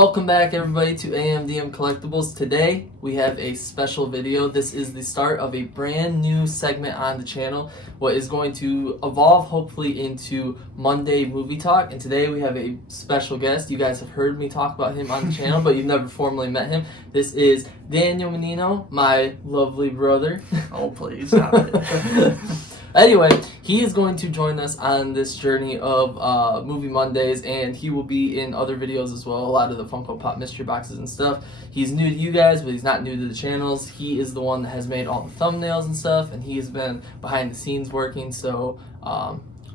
welcome back everybody to amdm Collectibles. Today we have a special video. This is the start of a brand new segment on the channel, what is going to evolve hopefully into Monday Movie Talk. And today we have a special guest. You guys have heard me talk about him on the channel, but you've never formally met him. This is Daniel Menino, my lovely brother. Oh, please stop it. Anyway, he is going to join us on this journey of Movie Mondays, and he will be in other videos as well, a lot of the Funko Pop mystery boxes and stuff. He's new to you guys, but he's not new to the channels. He is the one that has made all the thumbnails and stuff, and he has been behind the scenes working, so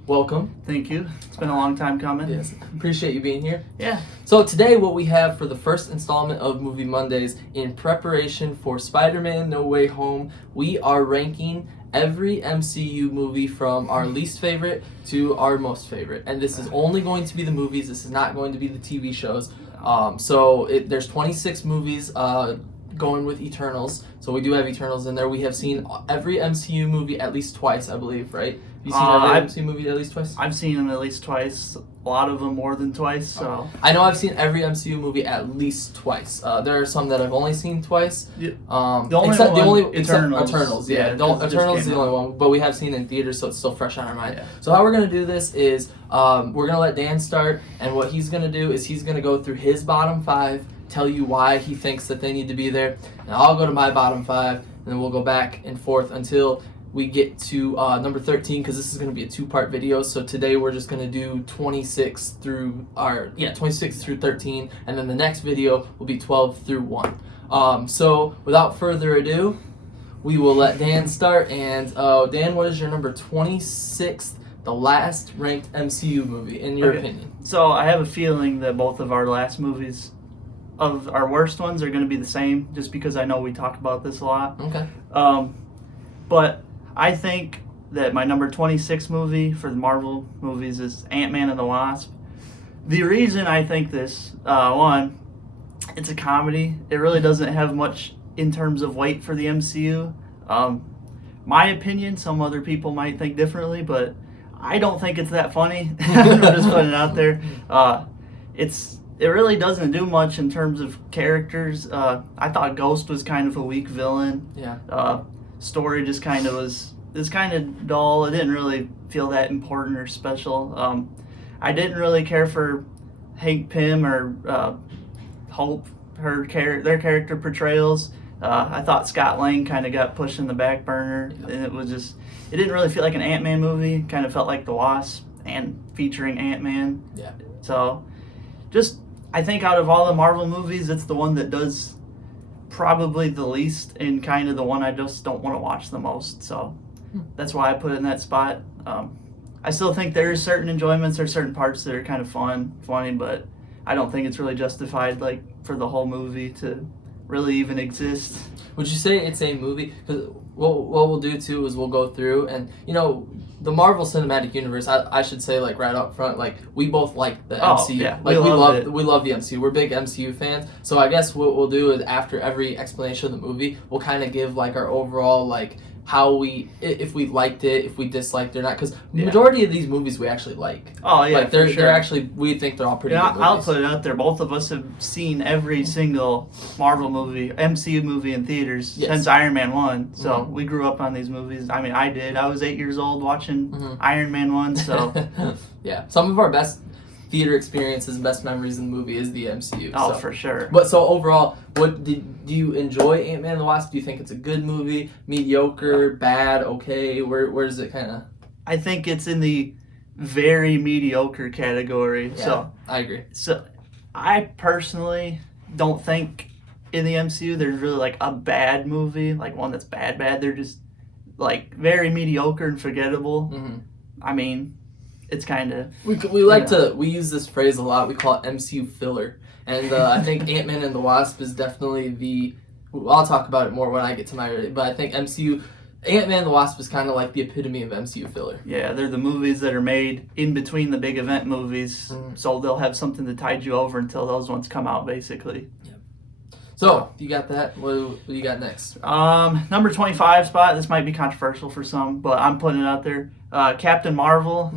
welcome. Thank you. It's been a long time coming. Yes, appreciate you being here. Yeah. So today what we have for the first installment of Movie Mondays, in preparation for Spider-Man No Way Home, we are ranking every MCU movie from our least favorite to our most favorite. And this is only going to be the movies. This is not going to be the TV shows. There's 26 movies going with Eternals. So we do have Eternals in there. We have seen every MCU movie at least twice, I believe, right? Have you seen every MCU movie at least twice? I've seen them at least twice. A lot of them more than twice. So I know I've seen every MCU movie at least twice. There are some that I've only seen twice. Yeah. Eternals. Yeah, Eternals is the only one, but we have seen it in theaters, so it's still fresh on our mind. Yeah. So how we're gonna do this is we're gonna let Dan start, and what he's gonna do is he's gonna go through his bottom 5, tell you why he thinks that they need to be there, and I'll go to my bottom 5, and then we'll go back and forth until we get to number 13, because this is going to be a 2-part video. So today we're just going to do 26 through 13, and then the next video will be 12 through 1. So without further ado, we will let Dan start. And Dan, what is your number 26th, the last ranked MCU movie in your opinion? So I have a feeling that both of our last movies, of our worst ones, are going to be the same, just because I know we talk about this a lot. Okay. But I think that my number 26 movie for the Marvel movies is Ant-Man and the Wasp. The reason I think this, one, it's a comedy. It really doesn't have much in terms of weight for the MCU. My opinion, some other people might think differently, but I don't think it's that funny. I'm just putting it out there. It really doesn't do much in terms of characters. I thought Ghost was kind of a weak villain. Yeah. Story just kind of was kind of dull. It didn't really feel that important or special. I didn't really care for Hank Pym or Hope, their character portrayals. I thought Scott Lang kind of got pushed in the back burner, and it didn't really feel like an Ant-Man movie. Kind of felt like the Wasp and featuring Ant-Man. Yeah. So I think out of all the Marvel movies, it's the one that does probably the least, and kind of the one I just don't want to watch the most. So that's why I put it in that spot. I still think there's certain enjoyments or certain parts that are kind of funny, but I don't think it's really justified like for the whole movie to really even exist. Would you say it's a movie? Because what we'll do too is we'll go through, and the Marvel Cinematic Universe, I should say, like right up front, like we both like the MCU. Yeah. Like we love the MCU. We're big MCU fans. So I guess what we'll do is after every explanation of the movie, we'll kind of give like our overall like if we liked it, if we disliked it or not, because majority of these movies we actually like. Oh yeah, like they're actually, we think they're all pretty good movies. I'll put it out there. Both of us have seen every single Marvel movie, MCU movie in theaters since Iron Man 1. So we grew up on these movies. I mean, I did. I was 8 years old watching Iron Man 1. So yeah, some of our best theater experiences, best memories in the movie is the MCU. Oh, for sure. But so overall, do you enjoy Ant-Man and the Wasp? Do you think it's a good movie, mediocre, bad, okay? Where does it kind of? I think it's in the very mediocre category. Yeah, so I agree. So I personally don't think in the MCU there's really like a bad movie, like one that's bad. They're just like very mediocre and forgettable. Mm-hmm. I mean, it's kind of we use this phrase a lot. We call it MCU filler, and I think Ant-Man and the Wasp is definitely I'll talk about it more when I get to my. But I think Ant-Man and the Wasp is kind of like the epitome of MCU filler. Yeah, they're the movies that are made in between the big event movies, so they'll have something to tide you over until those ones come out, basically. Yep. So you got that. What do you got next? Number 25 spot. This might be controversial for some, but I'm putting it out there. Captain Marvel.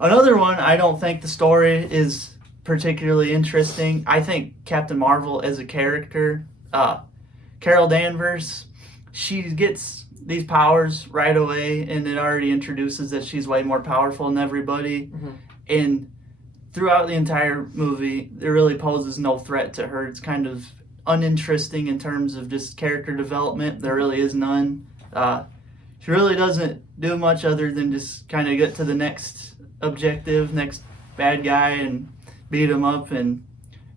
Another one. I don't think the story is particularly interesting. I think Captain Marvel as a character, Carol Danvers, she gets these powers right away, and it already introduces that she's way more powerful than everybody. Mm-hmm. And throughout the entire movie, there really poses no threat to her. It's kind of uninteresting in terms of just character development. There really is none. She really doesn't do much other than just kind of get to the next objective, next bad guy, and beat him up. And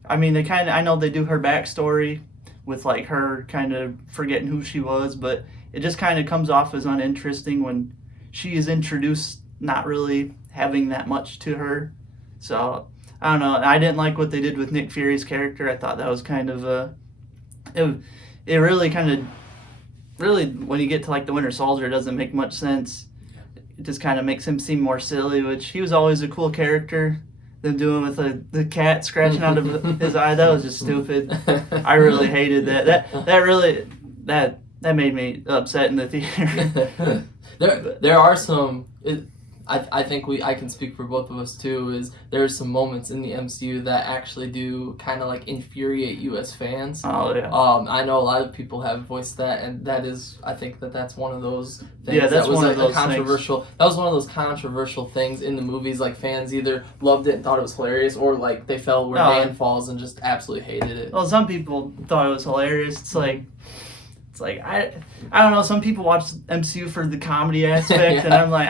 I mean, I know they do her backstory with like her kind of forgetting who she was, but it just kind of comes off as uninteresting when she is introduced not really having that much to her. So I don't know. I didn't like what they did with Nick Fury's character. I thought that was kind of it really kind of when you get to like the Winter Soldier, it doesn't make much sense. It just kind of makes him seem more silly, which he was always a cool character. Them doing with the cat scratching out of his eye, that was just stupid. I really hated that. That made me upset in the theater. There are some. I think I can speak for both of us too. Is there are some moments in the MCU that actually do kind of like infuriate you as fans. Oh yeah. I know a lot of people have voiced that, and that is, I think that's one of those things. Yeah, that's that was one of those controversial. things. That was one of those controversial things in the movies. Like fans either loved it and thought it was hilarious, or like they fell where Dan falls and just absolutely hated it. Well, some people thought it was hilarious. It's like I don't know. Some people watch MCU for the comedy aspect, Yeah. and I'm like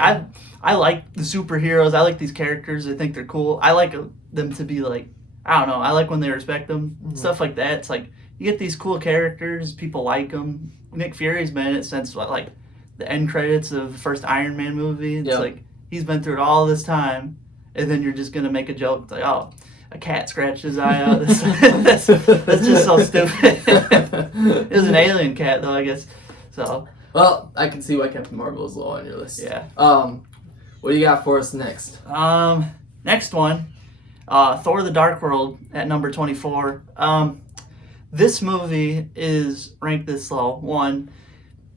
I like the superheroes. I like these characters. I think they're cool. I like them to be like, I don't know. I like when they respect them, stuff like that. It's like you get these cool characters. People like them. Nick Fury's been in it since like the end credits of the first Iron Man movie. It's like he's been through it all this time, and then you're just gonna make a joke. It's like, oh, a cat scratched his eye out. That's just so stupid. It was an alien cat, though, I guess. So. Well, I can see why Captain Marvel is low on your list. Yeah. What do you got for us next? Next one, Thor: The Dark World at number 24. This movie is ranked this low. One,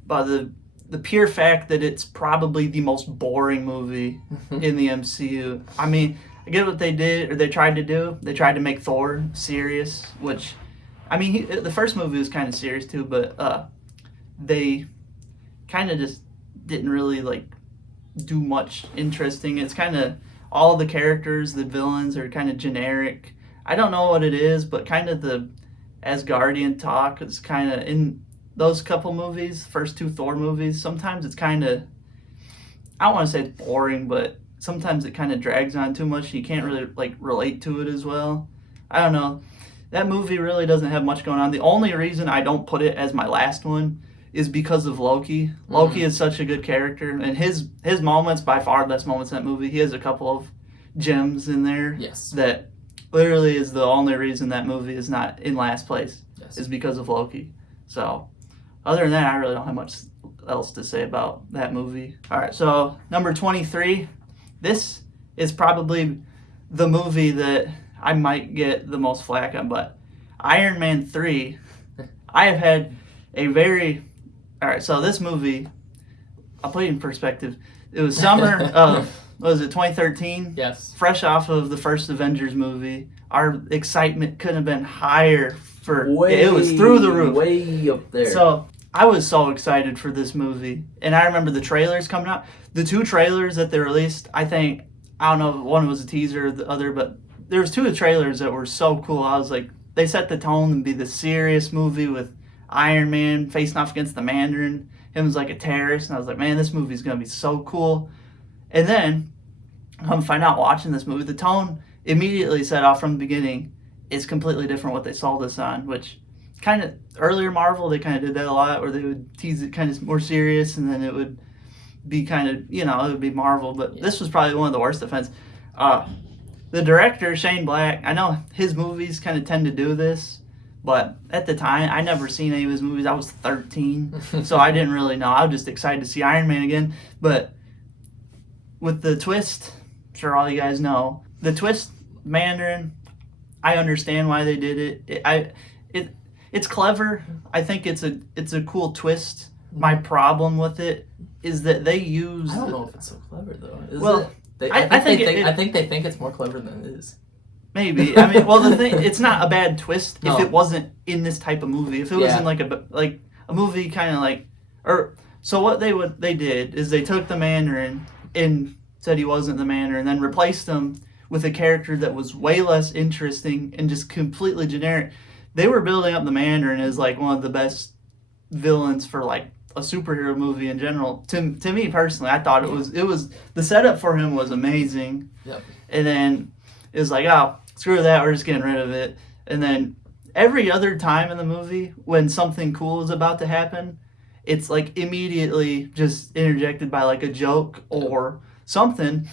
by the pure fact that it's probably the most boring movie in the MCU. I mean, I get what they did, or they tried to do. They tried to make Thor serious, which, I mean, the first movie was kind of serious too, but they kind of just didn't really like do much interesting. It's kind of all the characters, the villains are kind of generic. I don't know what it is, but kind of the Asgardian talk is kind of in those couple movies, first two Thor movies. Sometimes it's kind of, I don't want to say it's boring, but sometimes it kind of drags on too much. You can't really like relate to it as well. I don't know. That movie really doesn't have much going on. The only reason I don't put it as my last one is because of Loki. Loki is such a good character, and his moments, by far the best moments in that movie. He has a couple of gems in there. Yes. That literally is the only reason that movie is not in last place. Yes. Is because of Loki. So, other than that, I really don't have much else to say about that movie. All right, so number 23. This is probably the movie that I might get the most flack on, but Iron Man 3, I have had a very... All right, so this movie, I'll put it in perspective. It was summer of, what was it, 2013? Yes. Fresh off of the first Avengers movie. Our excitement couldn't have been higher it was through the roof. Way up there. So I was so excited for this movie. And I remember the trailers coming out. The two trailers that they released, I think, I don't know if one was a teaser or the other, but there was two trailers that were so cool. I was like, they set the tone and be the serious movie with Iron Man facing off against the Mandarin. Him as like a terrorist. And I was like, man, this movie's going to be so cool. And then, come find out watching this movie, the tone immediately set off from the beginning is completely different what they sold us on, which kind of, earlier Marvel, they kind of did that a lot, where they would tease it kind of more serious, and then it would be kind of, it would be Marvel, but this was probably one of the worst offense. The director, Shane Black, I know his movies kind of tend to do this, but at the time, I never seen any of his movies. I was 13, so I didn't really know. I was just excited to see Iron Man again, but with the twist, I'm sure all you guys know, the twist, Mandarin, I understand why they did it. It's clever. I think it's a cool twist. My problem with it is that they use... I don't know if it's so clever, though. Is well, it? I think I think they think it's more clever than it is. Maybe. I mean, well, the thing, it's not a bad twist No. if it wasn't in this type of movie. If it was Yeah. in like a movie kind of like, or so what they did is they took the Mandarin and said he wasn't the Mandarin, then replaced him with a character that was way less interesting and just completely generic. They were building up the Mandarin as like one of the best villains for like a superhero movie in general. To me personally, I thought it was the setup for him was amazing. Yep. And then it was like, oh, screw that, we're just getting rid of it. And then every other time in the movie when something cool is about to happen, it's like immediately just interjected by like a joke or something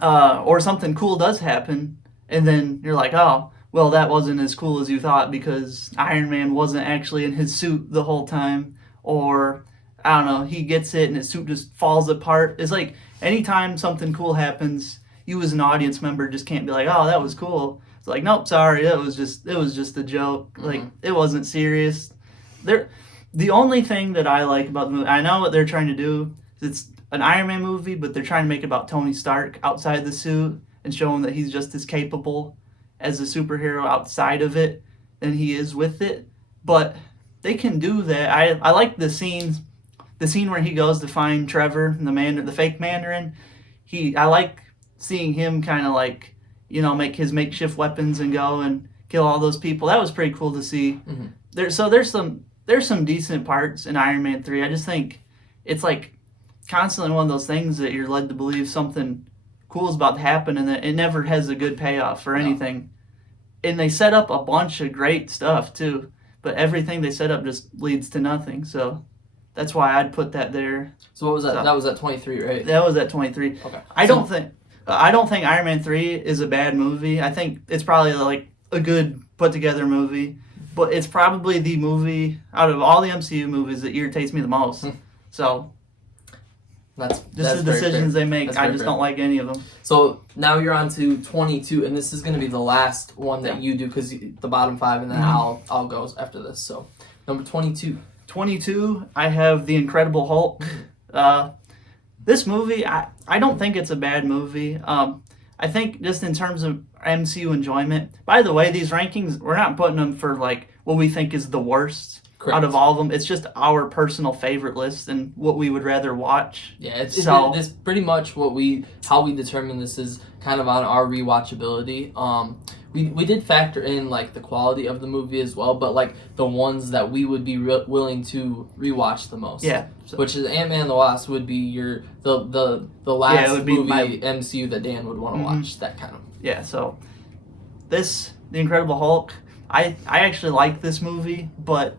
cool does happen, and then you're like, oh, well, that wasn't as cool as you thought because Iron Man wasn't actually in his suit the whole time, or I don't know, he gets it and his suit just falls apart. It's like anytime something cool happens, you as an audience member just can't be like, oh, that was cool. It's like, nope, sorry, it was just a joke. Like, it wasn't serious. The only thing that I like about the movie, I know what they're trying to do. It's an Iron Man movie, but they're trying to make it about Tony Stark outside the suit and show him that he's just as capable as a superhero outside of it than he is with it. But they can do that. I like the scene where he goes to find Trevor, the fake Mandarin. I like seeing him kind of like, you know, make his makeshift weapons and go and kill all those people. That was pretty cool to see. Mm-hmm. There's some decent parts in Iron Man 3. I just think it's like constantly one of those things that you're led to believe something cool is about to happen, and that it never has a good payoff for anything. And they set up a bunch of great stuff too, but everything they set up just leads to nothing. So that's why I'd put that there. So what was that? So, that was at 23, right? That was at 23. Okay. I don't think Iron Man 3 is a bad movie. I think it's probably like a good put together movie, but it's probably the movie out of all the MCU movies that irritates me the most. So that's the decisions they make. I just don't like any of them. So now you're on to 22, and this is going to be the last one that you do because the bottom 5, and then I'll go after this. So number 22. 22, I have The Incredible Hulk. This movie, I don't think it's a bad movie. I think just in terms of MCU enjoyment. By the way, these rankings, we're not putting them for like what we think is the worst. Correct. Out of all of them. It's just our personal favorite list and what we would rather watch. Yeah, it's pretty much how we determine this is kind of on our rewatchability. We did factor in like the quality of the movie as well, but like the ones that we would be willing to rewatch the most. Yeah. So, which is Ant-Man and the Wasp would be the last movie MCU that Dan would want to watch. That kind of. Yeah. So The Incredible Hulk. I actually like this movie, but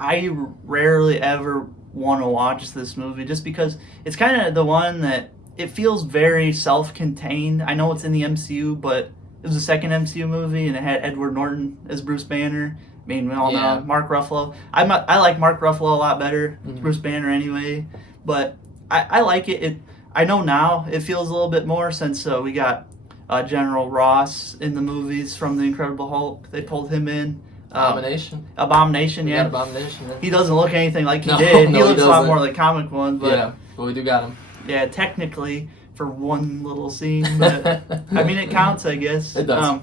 I rarely ever want to watch this movie just because it's kind of the one that it feels very self-contained. I know it's in the MCU, but it was the second MCU movie and it had Edward Norton as Bruce Banner. I mean, we all know Mark Ruffalo. I like Mark Ruffalo a lot better, Bruce Banner anyway, but I like it. I know now it feels a little bit more since we got General Ross in the movies from The Incredible Hulk. They pulled him in. Abomination, yeah. Abomination. Yeah. He doesn't look anything like he did. He looks a lot more like comic one, but yeah, but we do got him. Yeah, technically for one little scene, but I mean it counts, I guess. It does.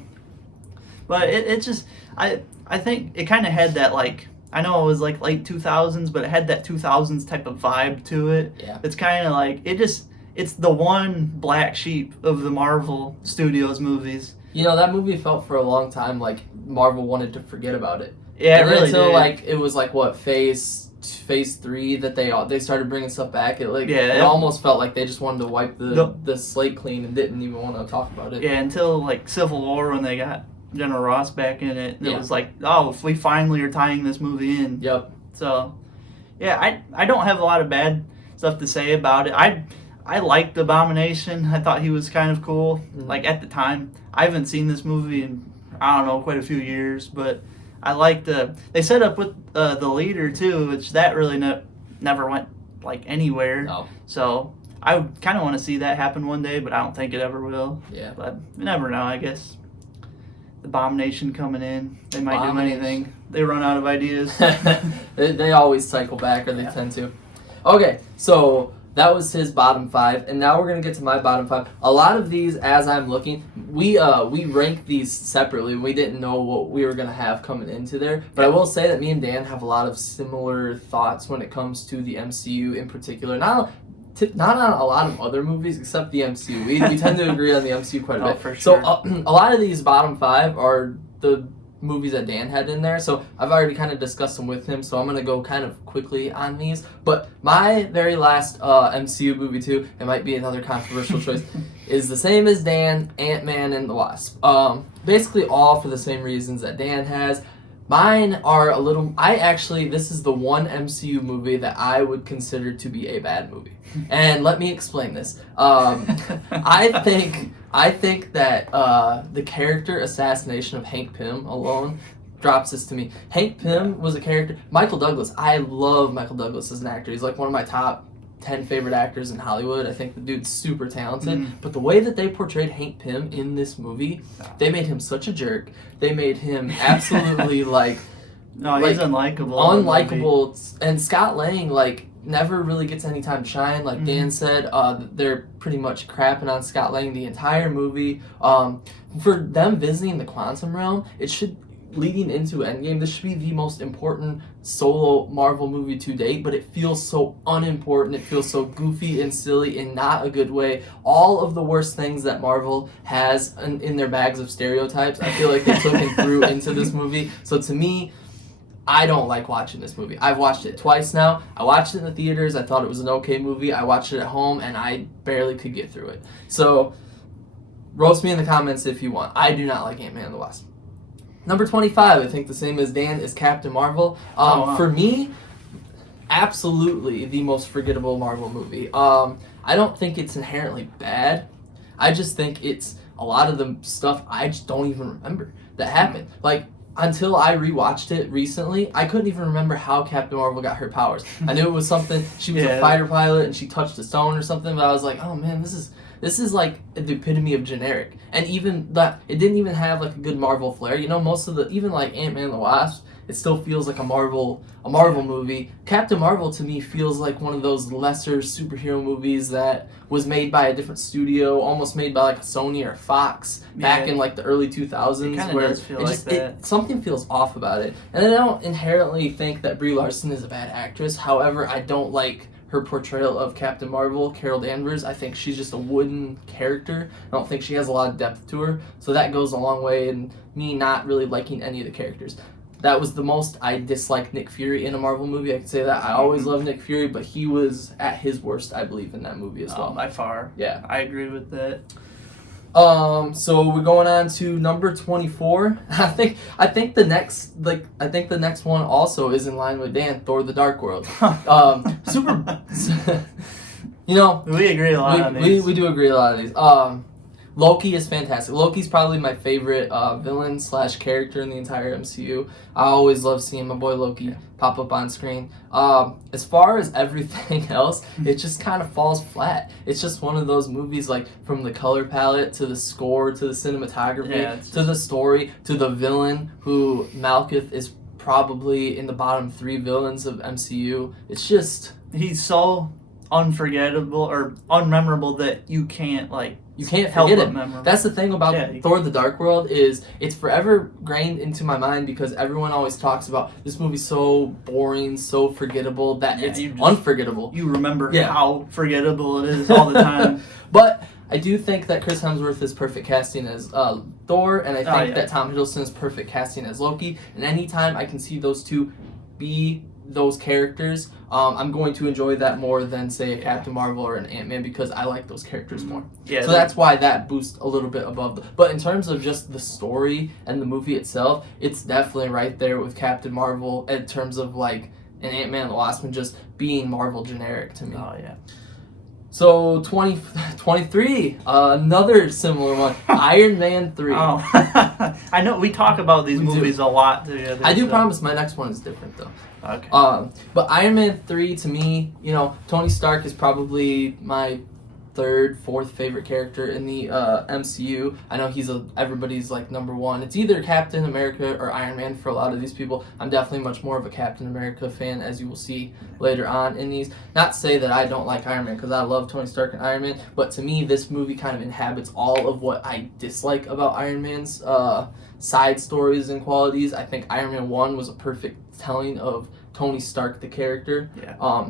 But it just I think it kind of had that like I know it was like late 2000s, but it had that 2000s type of vibe to it. Yeah. It's kind of like it's the one black sheep of the Marvel Studios movies. You know, that movie felt for a long time like Marvel wanted to forget about it. Yeah, it really until did. Like it was like what phase 3 that they started bringing stuff back. It almost felt like they just wanted to wipe the slate clean and didn't even want to talk about it. Yeah, until like Civil War when they got General Ross back in it. It was like, oh, if we finally are tying this movie in. Yep. So, yeah, I don't have a lot of bad stuff to say about it. I liked Abomination. I thought he was kind of cool. Like at the time, I haven't seen this movie in I don't know quite a few years, but I liked they set up with the leader too, which that really never went like anywhere. No. So I kind of want to see that happen one day, but I don't think it ever will. Yeah. But you never know, I guess. The Abomination coming in, they might do anything. They run out of ideas. they always cycle back, or they tend to. Okay, so that was his bottom 5, and now we're gonna get to my bottom 5. A lot of these, as I'm looking, we rank these separately. We didn't know what we were gonna have coming into there, but I will say that me and Dan have a lot of similar thoughts when it comes to the MCU in particular. Not on a lot of other movies except the MCU. We tend to agree on the MCU quite a bit. For sure. So a lot of these bottom 5 are the movies that Dan had in there, so I've already kind of discussed them with him, so I'm going to go kind of quickly on these. But my very last MCU movie too, it might be another controversial choice, is the same as Dan, Ant-Man and the Wasp. Basically all for the same reasons that Dan has. Mine are a little, this is the one MCU movie that I would consider to be a bad movie. And let me explain this. I think that the character assassination of Hank Pym alone drops this to me. Hank Pym was a character. Michael Douglas, I love Michael Douglas as an actor. He's like one of my top 10 favorite actors in Hollywood. I think the dude's super talented. But the way that they portrayed Hank Pym in this movie, they made him such a jerk. They made him absolutely like... No, he's unlikable. Unlikable. And Scott Lang, like, never really gets any time to shine. Like Dan said, they're pretty much crapping on Scott Lang the entire movie. For them visiting the quantum realm, it should... leading into Endgame, this should be the most important solo Marvel movie to date, but it feels so unimportant. It feels so goofy and silly in not a good way. All of the worst things that Marvel has in their bags of stereotypes, I feel like they took and threw into this movie. So to me, I don't like watching this movie. I've watched it twice now. I watched it in the theaters. I thought it was an okay movie. I watched it at home, and I barely could get through it. So roast me in the comments if you want. I do not like Ant-Man and the Wasp. Number 25, I think the same as Dan, is Captain Marvel. For me, absolutely the most forgettable Marvel movie. I don't think it's inherently bad. I just think it's a lot of the stuff I just don't even remember that happened. Like, until I rewatched it recently, I couldn't even remember how Captain Marvel got her powers. I knew it was something, she was a fighter pilot and she touched a stone or something, but I was like, oh man, this is like the epitome of generic. And even that, it didn't even have like a good Marvel flair. You know, most of the, even like Ant-Man and the Wasp, it still feels like a Marvel movie. Captain Marvel to me feels like one of those lesser superhero movies that was made by a different studio, almost made by like a Sony or Fox back in like the early 2000s. It kind of does feel like that. Something feels off about it. And I don't inherently think that Brie Larson is a bad actress. However, I don't like her portrayal of Captain Marvel, Carol Danvers. I think she's just a wooden character. I don't think she has a lot of depth to her. So that goes a long way in me not really liking any of the characters. That was the most I disliked Nick Fury in a Marvel movie. I could say that. I always loved Nick Fury, but he was at his worst, I believe, in that movie as well. By far. Yeah. I agree with that. So we're going on to number 24. I think the next one also is in line with Dan, Thor: The Dark World. Super. You know, we agree a lot on these. We do agree a lot of these. Loki is fantastic. Loki's probably my favorite villain / character in the entire MCU. I always love seeing my boy Loki pop up on screen. As far as everything else, it just kind of falls flat. It's just one of those movies, like, from the color palette to the score to the cinematography to the story to the villain, who Malekith is probably in the bottom 3 villains of MCU. It's just... he's so unforgettable or unmemorable that you can't forget it. That's the thing about Thor: The Dark World, is it's forever grained into my mind because everyone always talks about this movie's so boring, so forgettable that it's unforgettable. You remember how forgettable it is all the time. But I do think that Chris Hemsworth is perfect casting as Thor, and I think that Tom Hiddleston is perfect casting as Loki. And anytime I can see those two be those characters, I'm going to enjoy that more than, say, a Captain Marvel or an Ant-Man, because I like those characters more. Yeah, so that's why that boosts a little bit above. But in terms of just the story and the movie itself, it's definitely right there with Captain Marvel in terms of like an Ant-Man and the Wasp and just being Marvel generic to me. Oh, yeah. So 23, another similar one, Iron Man 3. Oh, I know we talk about these movies a lot together. I do promise my next one is different though. Okay. But Iron Man 3 to me, you know, Tony Stark is probably my third, fourth favorite character in the MCU. I know he's everybody's like number one. It's either Captain America or Iron Man for a lot of these people. I'm definitely much more of a Captain America fan, as you will see later on in these. Not to say that I don't like Iron Man, because I love Tony Stark and Iron Man, but to me this movie kind of inhabits all of what I dislike about Iron Man's side stories and qualities. I think Iron Man 1 was a perfect telling of Tony Stark, the character. Yeah.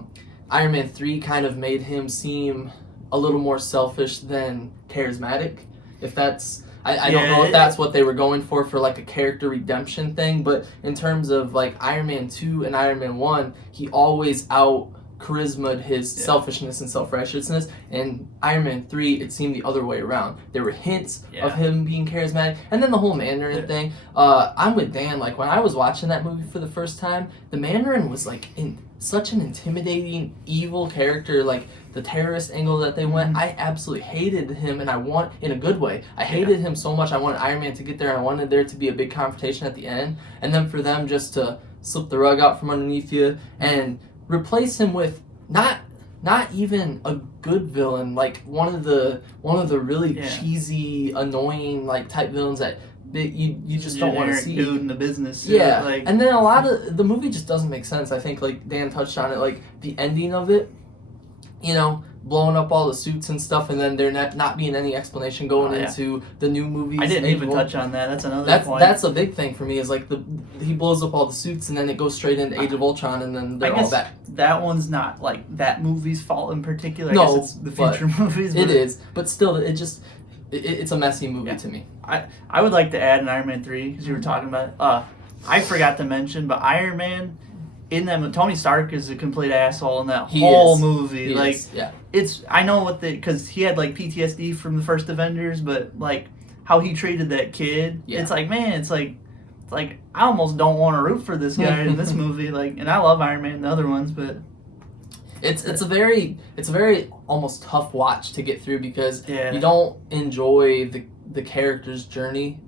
Iron Man 3 kind of made him seem a little more selfish than charismatic. If that's, I don't know if that's what they were going for like a character redemption thing, but in terms of like Iron Man 2 and Iron Man 1, he always out charisma'd his selfishness and self-righteousness, and Iron Man 3, it seemed the other way around. There were hints of him being charismatic, and then the whole Mandarin thing. I'm with Dan, like when I was watching that movie for the first time, the Mandarin was like such an intimidating, evil character, like the terrorist angle that they went. I absolutely hated him, and in a good way. I hated him so much, I wanted Iron Man to get there, and I wanted there to be a big confrontation at the end, and then for them just to slip the rug out from underneath you and replace him with not even a good villain, like one of the really cheesy, annoying like type villains that you just don't want to see. Dude in the business. Yeah, like, and then a lot of the movie just doesn't make sense. I think like Dan touched on it, like the ending of it, you know, blowing up all the suits and stuff, and then there not being any explanation going into the new movies. I didn't even touch on that. That's another point. That's a big thing for me, is like he blows up all the suits, and then it goes straight into Age of Ultron, and then they're all back. That one's not like that movie's fault in particular. I No, guess it's the future movies. It is, but still, it's a messy movie to me. I would like to add an Iron Man 3, because you were talking about it. I forgot to mention, but Iron Man, in that, Tony Stark is a complete asshole in that whole movie. I know because he had like PTSD from the first Avengers, but like how he treated that kid, it's like, man, it's like I almost don't want to root for this guy in this movie. Like, and I love Iron Man and the other ones, but it's a very almost tough watch to get through, because you don't enjoy the character's journey,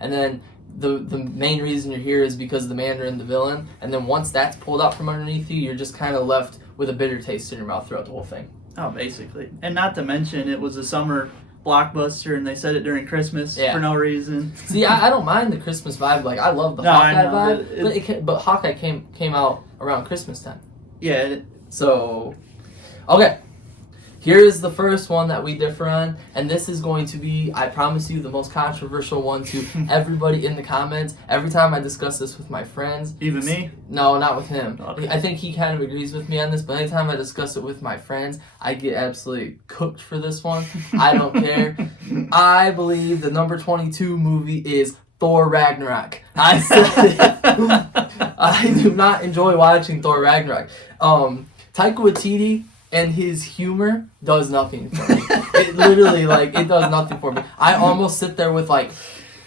and then the main reason you're here is because the Mandarin, the villain, and then once that's pulled out from underneath you, you're just kind of left with a bitter taste in your mouth throughout the whole thing. Oh, basically. And not to mention, it was a summer blockbuster, and they said it during Christmas for no reason. See, I don't mind the Christmas vibe. Like, I love the Hawkeye vibe, but Hawkeye came out around Christmas time. Yeah. So, okay. Here is the first one that we differ on, and this is going to be, I promise you, the most controversial one to everybody in the comments. Every time I discuss this with my friends... Even me? No, not with him. Okay. I think he kind of agrees with me on this, but anytime I discuss it with my friends, I get absolutely cooked for this one. I don't care. I believe the number 22 movie is Thor Ragnarok. I said it. I do not enjoy watching Thor Ragnarok. Taika Waititi and his humor does nothing for me. It literally, it does nothing for me. I almost sit there with,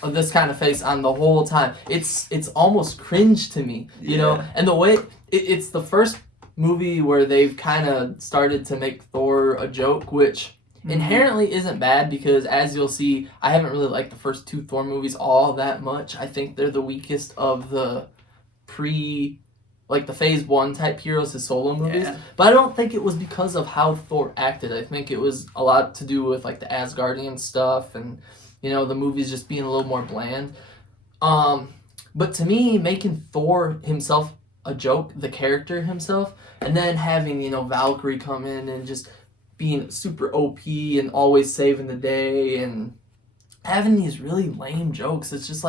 this kind of face on the whole time. It's almost cringe to me, you know? And the way, it's the first movie where they've kind of started to make Thor a joke, which inherently isn't bad, because as you'll see, I haven't really liked the first two Thor movies all that much. I think they're the weakest of the the phase 1 type heroes, his solo movies. But I don't think it was because of how Thor acted. I think it was a lot to do with the Asgardian stuff and, the movies just being a little more bland. But to me, making Thor himself a joke, the character himself, and then having, Valkyrie come in and just being super OP and always saving the day and having these really lame jokes. It's just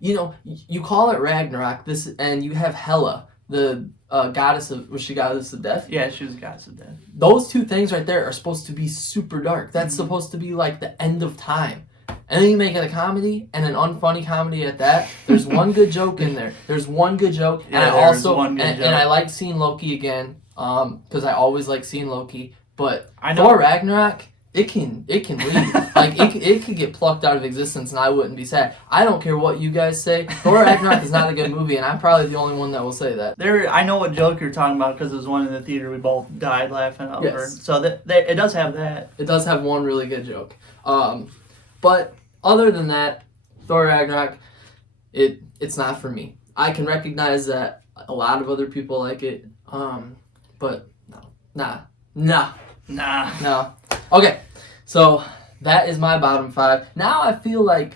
you call it Ragnarok, and you have Hela, the goddess of, was she goddess of death? Yeah, she was goddess of death. Those two things right there are supposed to be super dark. That's supposed to be the end of time. And then you make it a comedy, and an unfunny comedy at that. There's one good joke in there. There's one good joke. And I like seeing Loki again, because I always like seeing Loki. But Thor Ragnarok, it can leave. It could get plucked out of existence, and I wouldn't be sad. I don't care what you guys say. Thor Ragnarok is not a good movie, and I'm probably the only one that will say that. I know what joke you're talking about, because there's one in the theater we both died laughing over. So it does have that. It does have one really good joke. But other than that, Thor Ragnarok, it's not for me. I can recognize that a lot of other people like it, but no. Okay, so that is my bottom 5. Now I feel like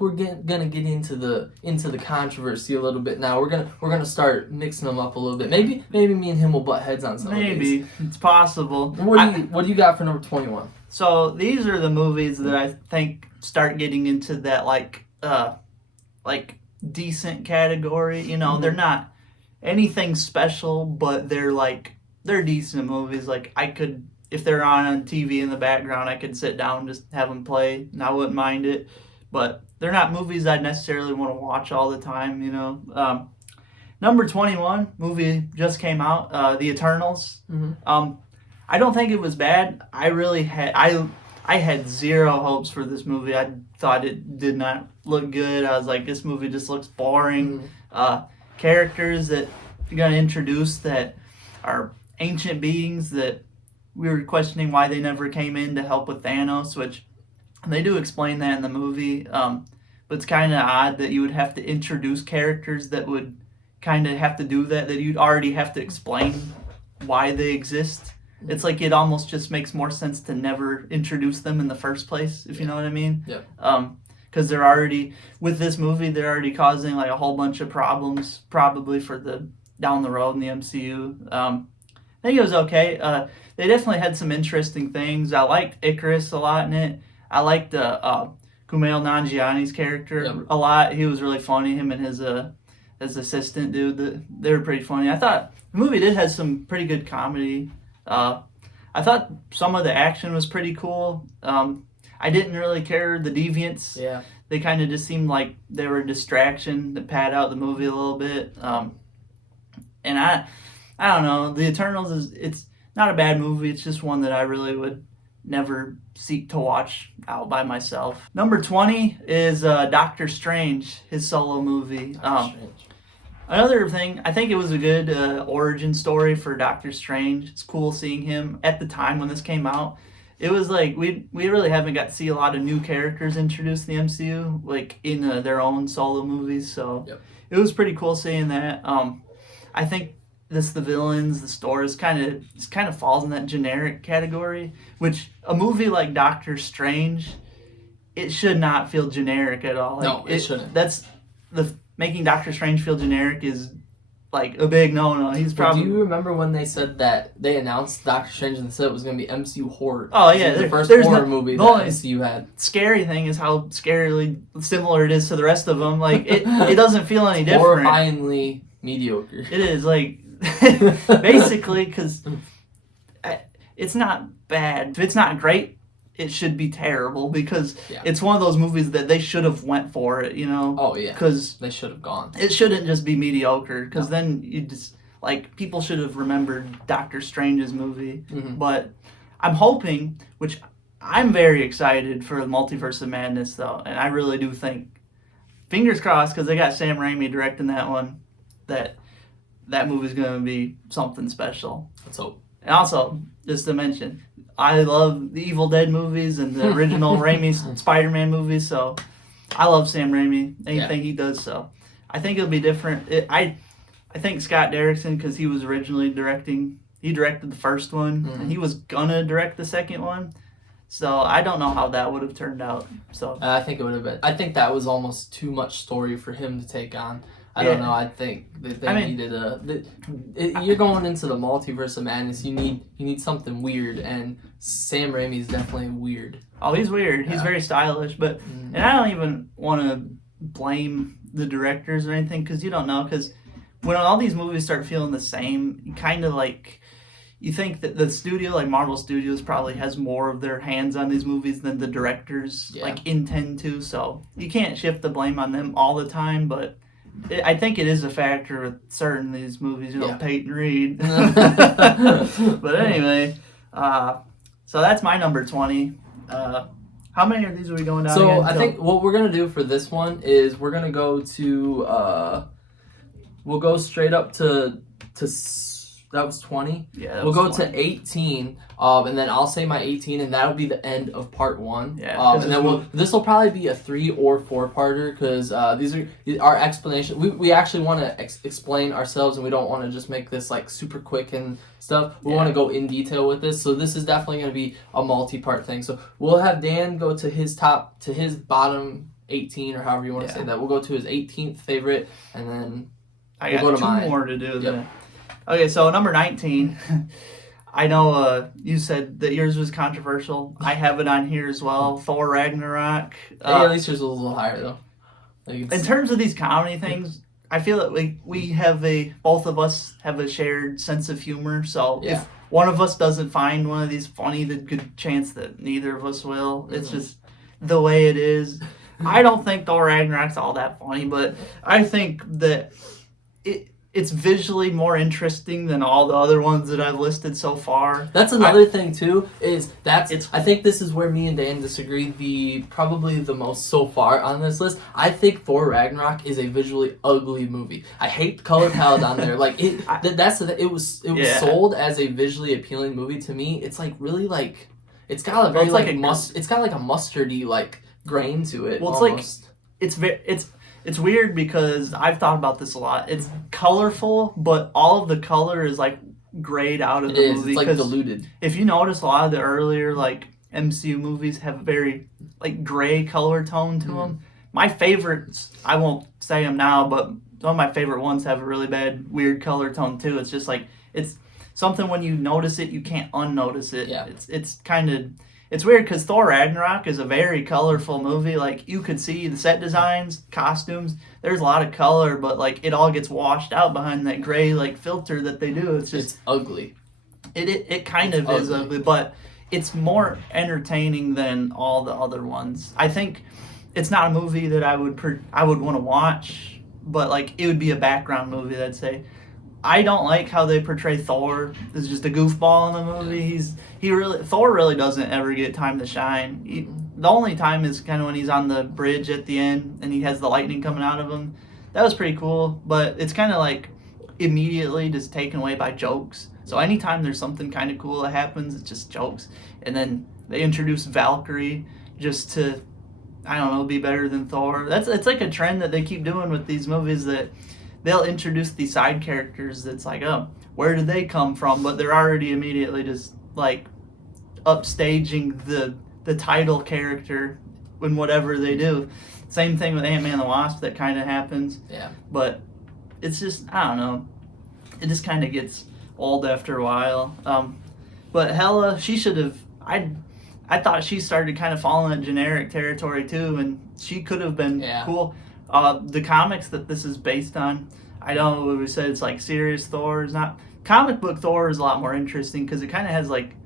we're gonna get into the controversy a little bit. Now we're gonna start mixing them up a little bit. Maybe me and him will butt heads on some of these. Maybe it's possible. What do you got for number 21? So these are the movies that I think start getting into that like decent category. You know, they're not anything special, but they're decent movies. Like if they're on TV in the background, I could sit down and just have them play, and I wouldn't mind it. But they're not movies I'd necessarily want to watch all the time, you know. Number 21, movie just came out, The Eternals. I don't think it was bad. I had zero hopes for this movie. I thought it did not look good. I was like, this movie just looks boring. Characters that you're going to introduce that are ancient beings that we were questioning why they never came in to help with Thanos, which they do explain that in the movie. But it's kind of odd that you would have to introduce characters that would kind of have to do that you'd already have to explain why they exist. It's like it almost just makes more sense to never introduce them in the first place, if you know what I mean. Yeah. Because they're already, with this movie, they're already causing like a whole bunch of problems, probably for the down the road in the MCU. I think it was okay. They definitely had some interesting things. I liked Icarus a lot in it. I liked Kumail Nanjiani's character a lot. He was really funny. Him and his assistant dude, they were pretty funny. I thought the movie did have some pretty good comedy. I thought some of the action was pretty cool. I didn't really care the deviants. Yeah. They kind of just seemed like they were a distraction to pad out the movie a little bit. And I don't know. The Eternals it's not a bad movie. It's just one that I really would never seek to watch out by myself. Number 20 is Doctor Strange, his solo movie. Another thing, I think it was a good origin story for Doctor Strange. It's cool seeing him at the time when this came out. It was like we really haven't got to see a lot of new characters introduced in the MCU, like in their own solo movies. So it was pretty cool seeing that. I think the villains, the stories kind of falls in that generic category, which a movie like Doctor Strange, it should not feel generic at all. Like, no, it shouldn't. That's making Doctor Strange feel generic is like a big no-no. He's probably. Do you remember when they said that they announced Doctor Strange and said it was going to be MCU horror? Oh yeah, the first horror movie that MCU had. Scary thing is how scarily similar it is to the rest of them. Like it doesn't feel any different. Horrifyingly mediocre. It is like basically because it's not bad. If it's not great, it should be terrible because it's one of those movies that they should have went for it, you know? Oh, yeah. Because they should have gone. It shouldn't just be mediocre because then you just, like, people should have remembered Doctor Strange's movie. But I'm hoping, which I'm very excited for the Multiverse of Madness, though, and I really do think, fingers crossed, because they got Sam Raimi directing that one, that movie's going to be something special. Let's hope. And also, just to mention, I love the Evil Dead movies and the original Raimi Spider-Man movies, so I love Sam Raimi, anything he does, so I think it'll be different. I think Scott Derrickson, because he was originally he directed the first one, and he was gonna direct the second one, so I don't know how that would have turned out. So I think it would have been. I think that was almost too much story for him to take on. I don't know. I think that they needed you're going into the Multiverse of Madness. You need something weird, and Sam Raimi is definitely weird. Oh, he's weird. He's very stylish, but and I don't even want to blame the directors or anything because you don't know. Because when all these movies start feeling the same, you kind of like you think that the studio, like Marvel Studios, probably has more of their hands on these movies than the directors like intend to. So you can't shift the blame on them all the time, but. I think it is a factor with certain of these movies, Peyton Reed. But anyway, so that's my number 20. How many of these are we going down? So I think what we're gonna do for this one is we're gonna go to we'll go straight up to That was 20. Yeah, that we'll was go 20. to 18, and then I'll say my 18, and that'll be the end of part 1. Yeah, and then this will probably be a 3 or 4 parter because these are our explanation. We actually want to explain ourselves, and we don't want to just make this like super quick and stuff. We want to go in detail with this, so this is definitely going to be a multi-part thing. So we'll have Dan go to his bottom 18, or however you want to say that. We'll go to his 18th favorite, and then I got 2 more to do. Yep. Okay, so number 19. I know you said that yours was controversial. I have it on here as well. Thor Ragnarok. At least yours was a little higher though. In terms of these comedy things, I feel that we have both of us have a shared sense of humor. So if one of us doesn't find one of these funny, there's a good chance that neither of us will. It's just the way it is. I don't think Thor Ragnarok's all that funny, but I think that it's visually more interesting than all the other ones that I've listed so far. That's another thing too. I think this is where me and Dan disagree. Probably the most so far on this list. I think Thor Ragnarok is a visually ugly movie. I hate the color palette on there. Like it was sold as a visually appealing movie to me. It's like really like it's got a very it's got like a mustardy like grain to it. Well, almost. It's weird because I've thought about this a lot. It's colorful, but all of the color is like grayed out of the movie. It's like diluted. If you notice, a lot of the earlier like MCU movies have very like gray color tone to them. My favorites, I won't say them now, but some of my favorite ones have a really bad weird color tone too. It's just like it's something when you notice it, you can't unnotice it. Yeah. It's weird because Thor Ragnarok is a very colorful movie. Like, you could see the set designs, costumes. There's a lot of color, but, like, it all gets washed out behind that gray, like, filter that they do. It's ugly. It kind of is ugly, but it's more entertaining than all the other ones. I think it's not a movie that I would want to watch, but, like, it would be a background movie, I'd say. I don't like how they portray Thor as just a goofball in the movie. Thor really doesn't ever get time to shine. The only time is kind of when he's on the bridge at the end and he has the lightning coming out of him. That was pretty cool, but it's kind of like immediately just taken away by jokes. So anytime there's something kind of cool that happens, it's just jokes. And then they introduce Valkyrie just to, I don't know, be better than Thor. It's like a trend that they keep doing with these movies, that they'll introduce these side characters that's like, oh, where did they come from? But they're already immediately just like upstaging the title character in whatever they do. Same thing with Ant-Man and the Wasp, that kind of happens. Yeah. But it's just, I don't know. It just kind of gets old after a while. But Hela, she should have, I thought she started kind of falling in generic territory too, and she could have been cool. The comics that this is based on, I know we said it's like serious Thor is not. Comic book Thor is a lot more interesting because it kind of has like,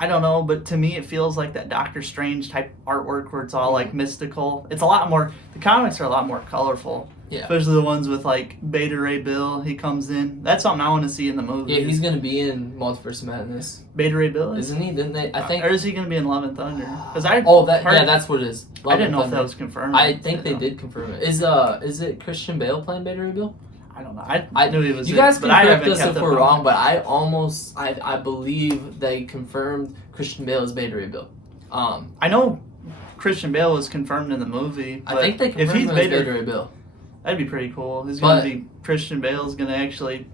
I don't know, but to me it feels like that Doctor Strange type artwork where it's all like mystical. It's a lot more, the comics are a lot more colorful. Yeah. Especially the ones with like Beta Ray Bill, he comes in. That's something I want to see in the movie. Yeah, he's going to be in Multiverse of Madness. Beta Ray Bill is? Isn't he? Didn't they? I think. Or is he going to be in Love and Thunder? That's what it is. I didn't know if that was confirmed. I think they did confirm it. Is it Christian Bale playing Beta Ray Bill? I don't know. I knew he was. You guys can correct us if we're wrong, but I believe they confirmed Christian Bale as Beta Ray Bill. I know Christian Bale was confirmed in the movie. I think they confirmed him as Beta Ray Bill. That'd be pretty cool. Christian Bale's gonna actually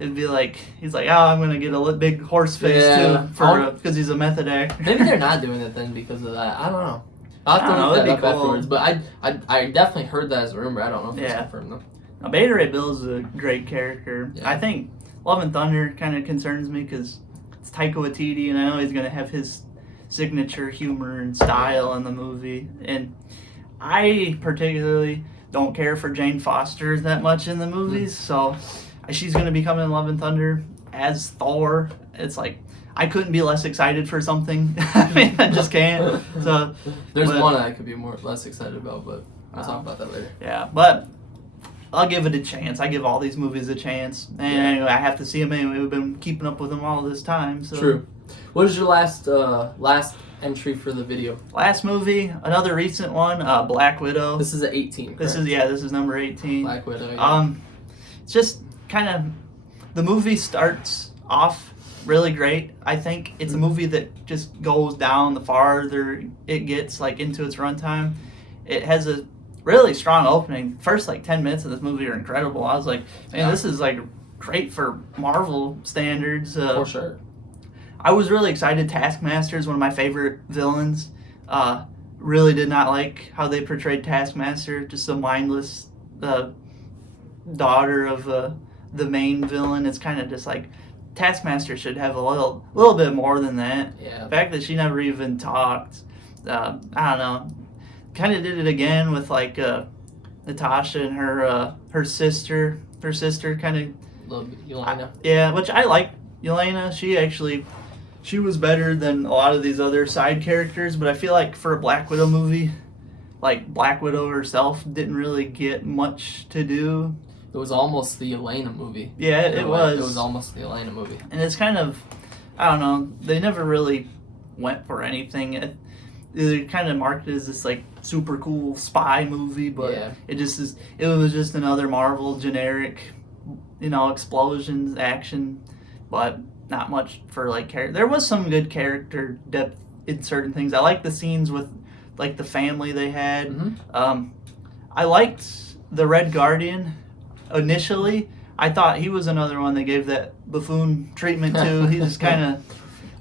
it'd be like, he's like, oh, I'm gonna get a big horse face too because he's a method actor. Maybe they're not doing it then because of that. I don't know. I'll have to look that up afterwards. But I definitely heard that as a rumor. I don't know if it's confirmed though. Now, Beta Ray Bill is a great character. Yeah. I think Love and Thunder kind of concerns me because it's Taika Waititi, and I know he's gonna have his signature humor and style in the movie. And I particularly don't care for Jane Foster that much in the movies, so she's going to be coming in Love and Thunder as Thor. It's like, I couldn't be less excited for something. I mean, I just can't. So there's one I could be less excited about, but I'll talk about that later. Yeah, but I'll give it a chance. I give all these movies a chance. And anyway, I have to see them anyway. We've been keeping up with them all this time. So. True. What is your last entry for the video? Last movie, another recent one, Black Widow. This is at 18. This is number 18. Black Widow. Yeah. It's just kind of the movie starts off really great. I think it's a movie that just goes down the farther it gets like into its runtime. It has a really strong opening. First 10 minutes of this movie are incredible. I was like, man, this is great for Marvel standards. For sure. I was really excited. Taskmaster is one of my favorite villains. Really did not like how they portrayed Taskmaster, just a mindless daughter of the main villain. It's kind of just Taskmaster should have a little bit more than that. Yeah. The fact that she never even talked, I don't know. Kind of did it again with Natasha and her sister. Her sister kind of Yelena. Yeah, which I like Yelena. She was better than a lot of these other side characters, but I feel like for a Black Widow movie, Black Widow herself didn't really get much to do. It was almost the Yelena movie. Yeah, it was. It was almost the Yelena movie. And it's kind of, I don't know, they never really went for anything. They're kind of marketed as this super cool spy movie, but it was just another Marvel generic, explosions, action, but not much for character. There was some good character depth in certain things. I liked the scenes with the family they had. Mm-hmm. I liked the Red Guardian initially. I thought he was another one they gave that buffoon treatment to. He just kind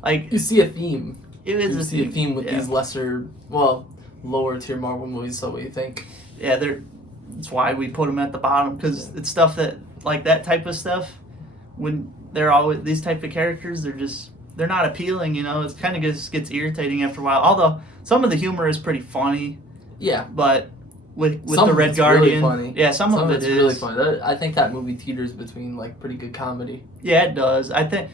of you see a theme. You see a theme with these lower tier Marvel movies. So what do you think? Yeah, that's why we put them at the bottom, because it's stuff that that type of stuff. When they're always these type of characters, they're not appealing. It kind of just gets irritating after a while. Although some of the humor is pretty funny. Yeah, but with some the Red Guardian, really funny. Yeah, some of it's it is really funny. I think that movie teeters between pretty good comedy. Yeah, it does. I think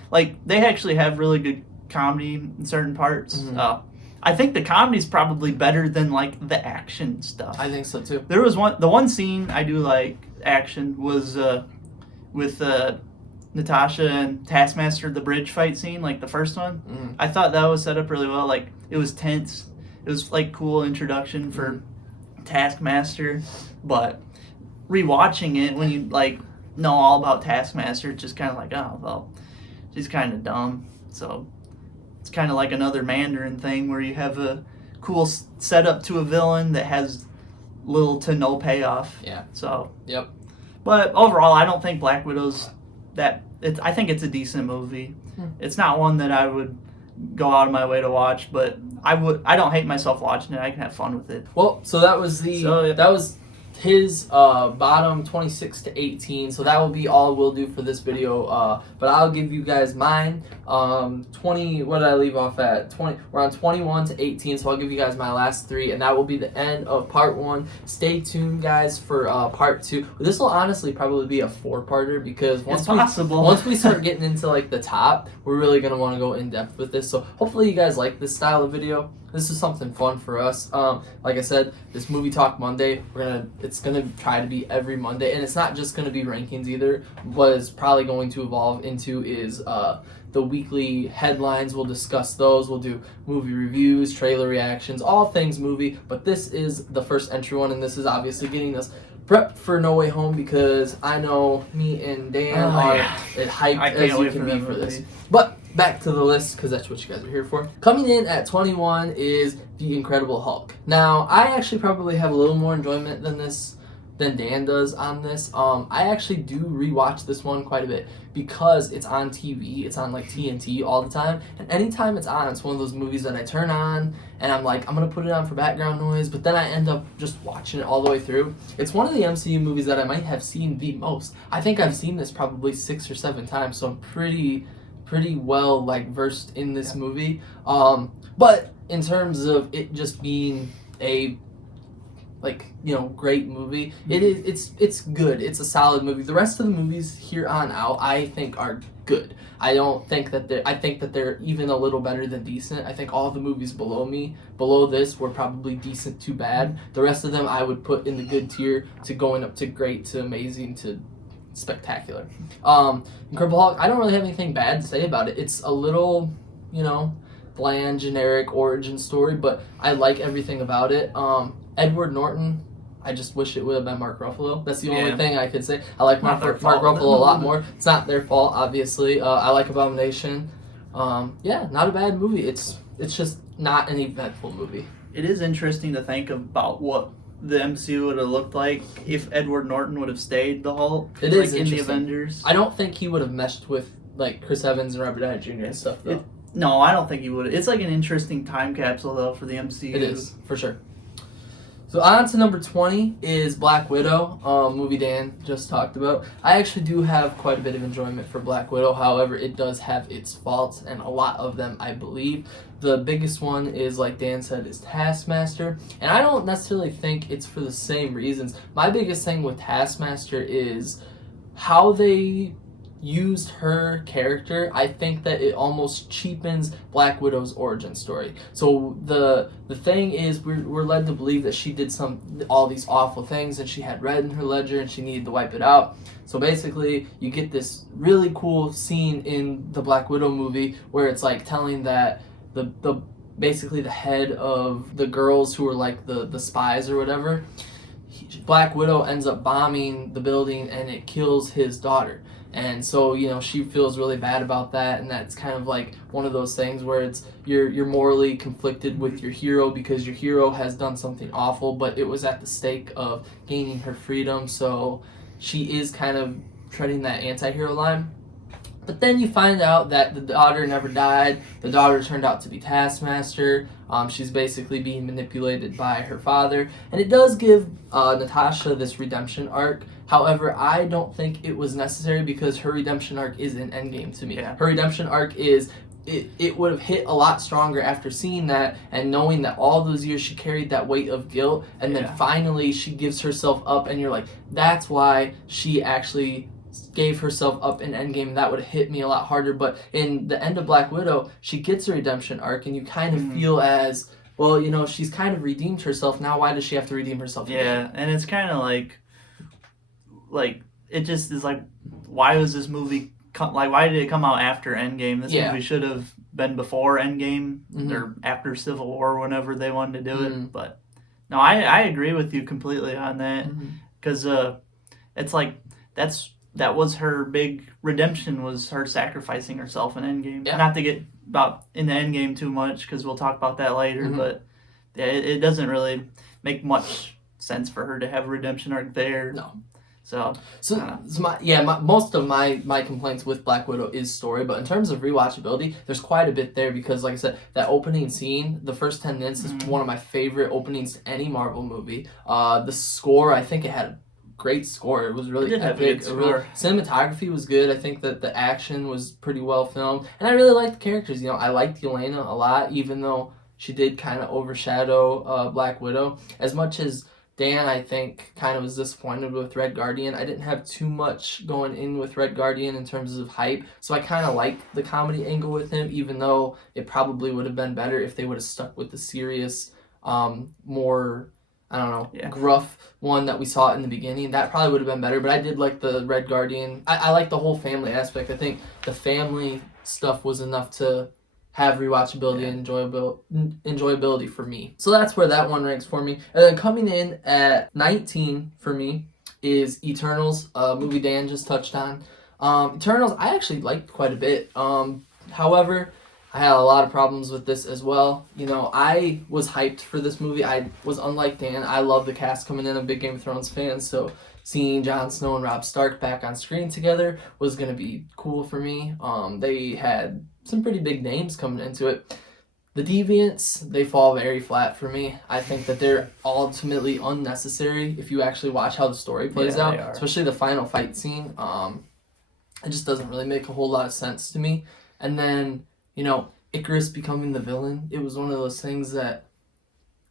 they actually have really good comedy in certain parts. Mm-hmm. I think the comedy's probably better than the action stuff. I think so too. There was the one scene I do like action was with Natasha and Taskmaster, the bridge fight scene, the first one. Mm-hmm. I thought that was set up really well. It was tense. It was cool introduction for Taskmaster, but rewatching it when you know all about Taskmaster, it's just kind of oh well, she's kind of dumb. So it's kind of like another Mandarin thing where you have a cool setup to a villain that has little to no payoff. Yeah. So. Yep. But overall, I don't think Black Widow's I think it's a decent movie. It's not one that I would go out of my way to watch, but I don't hate myself watching it. I can have fun with it. Well, so that was that was his bottom 26 to 18. So that will be all we'll do for this video. But I'll give you guys mine. 20. What did I leave off at? 20. We're on 21 to 18. So I'll give you guys my last three, and that will be the end of part 1. Stay tuned, guys, for part 2. This will honestly probably be a 4-parter because once we start getting into the top, we're really gonna want to go in depth with this. So hopefully you guys like this style of video. This is something fun for us. Like I said, this Movie Talk Monday, it's gonna try to be every Monday, and it's not just gonna be rankings either. What is probably going to evolve into is the weekly headlines. We'll discuss those. We'll do movie reviews, trailer reactions, all things movie. But this is the first entry one, and this is obviously getting us prepped for No Way Home because I know me and Dan are as hyped as you can be for this. But back to the list, because that's what you guys are here for. Coming in at 21 is The Incredible Hulk. Now, I actually probably have a little more enjoyment than Dan does on this. I actually do rewatch this one quite a bit because it's on TV. It's on TNT all the time, and anytime it's on, it's one of those movies that I turn on and I'm I'm gonna put it on for background noise, but then I end up just watching it all the way through. It's one of the MCU movies that I might have seen the most. I think I've seen this probably 6 or 7 times, so I'm pretty well versed in this movie. But in terms of it just being a great movie, it's good. It's a solid movie. The rest of the movies here on out I think are good. I think that they're even a little better than decent. I think all the movies below this were probably decent to bad. The rest of them I would put in the good tier to going up to great to amazing to spectacular. Incredible Hulk, I don't really have anything bad to say about it. It's a little, bland, generic origin story, but I like everything about it. Edward Norton, I just wish it would have been Mark Ruffalo. That's the only Yeah. thing I could say. I like Mark Ruffalo a lot more. It's not their fault, obviously. I like Abomination. Yeah, not a bad movie. It's just not an eventful movie. It is interesting to think about what the MCU would have looked like if Edward Norton would have stayed the Hulk. It is in the interesting. Avengers. I don't think he would have meshed with like Chris Evans and Robert Downey Jr. and stuff though. No, I don't think he would. It's like an interesting time capsule though for the MCU. It is for sure. So on to number 20 is Black Widow, movie Dan just talked about. I actually do have quite a bit of enjoyment for Black Widow. However, it does have its faults, and a lot of them, I believe. The biggest one is, like Dan said, is Taskmaster. And I don't necessarily think it's for the same reasons. My biggest thing with Taskmaster is how they used her character. I think that it almost cheapens Black Widow's origin story. So the thing is, we're led to believe that she did all these awful things, and she had red in her ledger, and she needed to wipe it out. So basically, you get this really cool scene in the Black Widow movie where it's like telling that the basically the head of the girls who are like the spies or whatever, Black Widow ends up bombing the building, and it kills his daughter. And so, you know, she feels really bad about that, and that's kind of like one of those things where it's you're morally conflicted with your hero because your hero has done something awful, but it was at the stake of gaining her freedom. So she is kind of treading that anti-hero line. But then you find out that the daughter never died. The daughter turned out to be Taskmaster. She's basically being manipulated by her father. And it does give Natasha this redemption arc. However, I don't think it was necessary because her redemption arc is in Endgame to me. Yeah. Her redemption arc is... It would have hit a lot stronger after seeing that and knowing that all those years she carried that weight of guilt. And then finally she gives herself up. And you're like, that's why she actually gave herself up in Endgame. That would have hit me a lot harder. But in the end of Black Widow, she gets a redemption arc, and you kind of feel as, well, you know, she's kind of redeemed herself. Now why does she have to redeem herself again? Yeah, and it's kind of like it just is like, why was this movie why did it come out after Endgame? This movie should have been before Endgame or after Civil War, whenever they wanted to do it. But no, I agree with you completely on that, because it's like that was her big redemption, was her sacrificing herself in Endgame. Yeah. Not to get into Endgame too much, because we'll talk about that later, but yeah, it doesn't really make much sense for her to have a redemption arc there. No. So most of my complaints with Black Widow is story, but in terms of rewatchability, there's quite a bit there because, like I said, that opening scene, the first 10 minutes is one of my favorite openings to any Marvel movie. The score, I think it had a great score. It was really epic. Cinematography was good. I think that the action was pretty well filmed, and I really liked the characters. You know, I liked Yelena a lot, even though she did kind of overshadow Black Widow. As much as Dan, I think, kind of was disappointed with Red Guardian. I didn't have too much going in with Red Guardian in terms of hype, so I kind of liked the comedy angle with him, even though it probably would have been better if they would have stuck with the serious, more, I don't know, gruff one that we saw in the beginning. That probably would have been better, but I did like the Red Guardian. I like the whole family aspect. I think the family stuff was enough to have rewatchability and enjoyability for me. So that's where that one ranks for me. And then coming in at 19 for me is Eternals, movie Dan just touched on. Eternals, I actually liked quite a bit. However, I had a lot of problems with this as well. You know, I was hyped for this movie. I was unlike Dan. I love the cast coming in. I'm a big Game of Thrones fan, so seeing Jon Snow and Robb Stark back on screen together was going to be cool for me. They had some pretty big names coming into it. The Deviants, they fall very flat for me. I think that they're ultimately unnecessary if you actually watch how the story plays out, especially the final fight scene. It just doesn't really make a whole lot of sense to me. And then, you know, Icarus becoming the villain, it was one of those things that,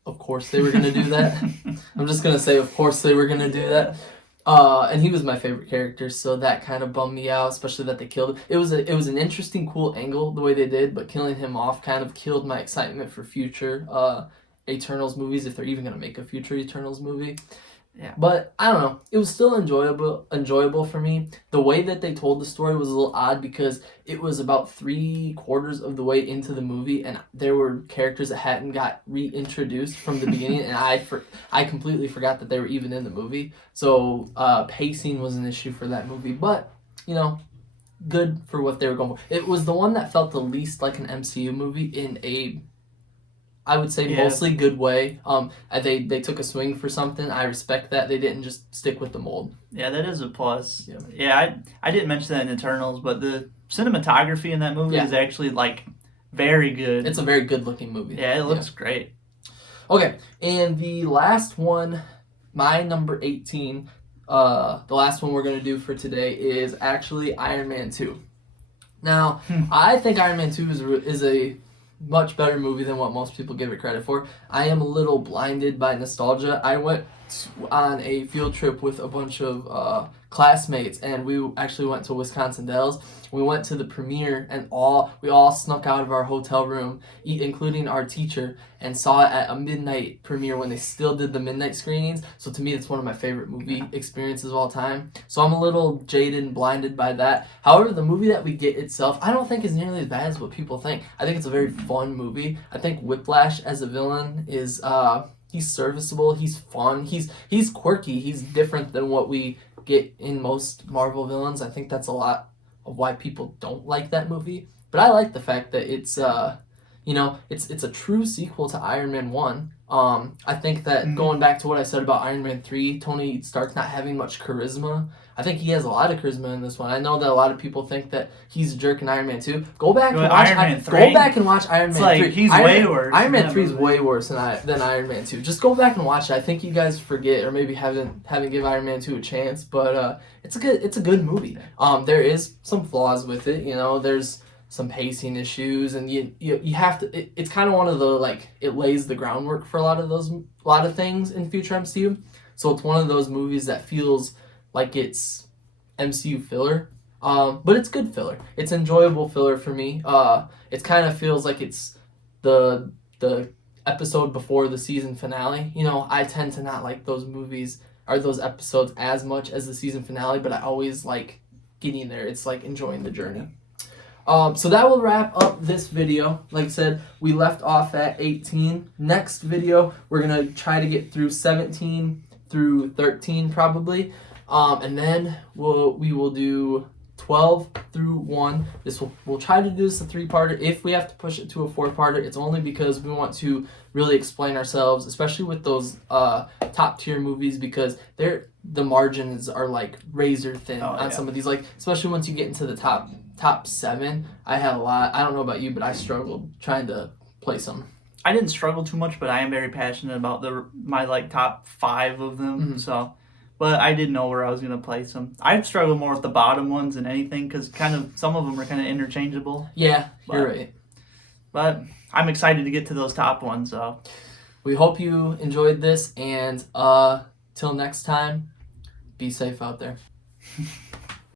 of course they were going to do that. I'm just going to say, of course they were going to do that. And he was my favorite character, so that kind of bummed me out, especially that they killed him. It was an interesting, cool angle the way they did, but killing him off kind of killed my excitement for future Eternals movies, if they're even going to make a future Eternals movie. Yeah. But I don't know. It was still enjoyable for me. The way that they told the story was a little odd because it was about 3/4 of the way into the movie, and there were characters that hadn't got reintroduced from the beginning, and I completely forgot that they were even in the movie. So pacing was an issue for that movie, but you know, good for what they were going for. It was the one that felt the least like an MCU movie in a, I would say, mostly good way. They took a swing for something. I respect that. They didn't just stick with the mold. Yeah, that is a plus. Yeah. Yeah, I didn't mention that in Eternals, but the cinematography in that movie is actually like very good. It's a very good looking movie. Yeah, it looks great. Okay, and the last one, my number 18, the last one we're going to do for today is actually Iron Man 2. Now, I think Iron Man 2 is a much better movie than what most people give it credit for. I am a little blinded by nostalgia. I went on a field trip with a bunch of classmates, and we actually went to Wisconsin Dells. We went to the premiere, and we all snuck out of our hotel room, including our teacher, and saw it at a midnight premiere when they still did the midnight screenings. So to me, it's one of my favorite movie experiences of all time. So I'm a little jaded and blinded by that. However, the movie that we get itself, I don't think is nearly as bad as what people think. I think it's a very fun movie. I think Whiplash as a villain is he's serviceable, he's fun, he's quirky, he's different than what we get in most Marvel villains. I think that's a lot of why people don't like that movie. But I like the fact that it's it's a true sequel to Iron Man 1. I think that going back to what I said about Iron Man 3, Tony Stark not having much charisma, I think he has a lot of charisma in this one. I know that a lot of people think that he's a jerk in Iron Man 2. Go back and watch Iron Man 3. Go back and watch Iron Man 3. He's way worse. Iron Man 3 is way worse than Iron Man 2. Just go back and watch it. I think you guys forget or maybe haven't give Iron Man 2 a chance, but it's a good movie. There is some flaws with it. You know, there's some pacing issues, and you have to. It's kind of one of the it lays the groundwork for a lot of things in future MCU. So it's one of those movies that feels like it's MCU filler, but it's good filler. It's enjoyable filler for me. It kind of feels like it's the episode before the season finale. You know, I tend to not like those movies or those episodes as much as the season finale, but I always like getting there. It's like enjoying the journey. So that will wrap up this video. Like I said, we left off at 18. Next video, we're going to try to get through 17 through 13 probably. And then we will do 12 through 1. We'll try to do this a 3-parter. If we have to push it to a 4-parter, it's only because we want to really explain ourselves, especially with those top tier movies, because the margins are like razor thin on some of these. Like especially once you get into the top 7, I had a lot. I don't know about you, but I struggled trying to place them. I didn't struggle too much, but I am very passionate about my top 5 of them. Mm-hmm. So. But I didn't know where I was going to place them. I've struggled more with the bottom ones than anything because some of them are kind of interchangeable. Yeah, you're right. But I'm excited to get to those top ones. So we hope you enjoyed this, and till next time, be safe out there.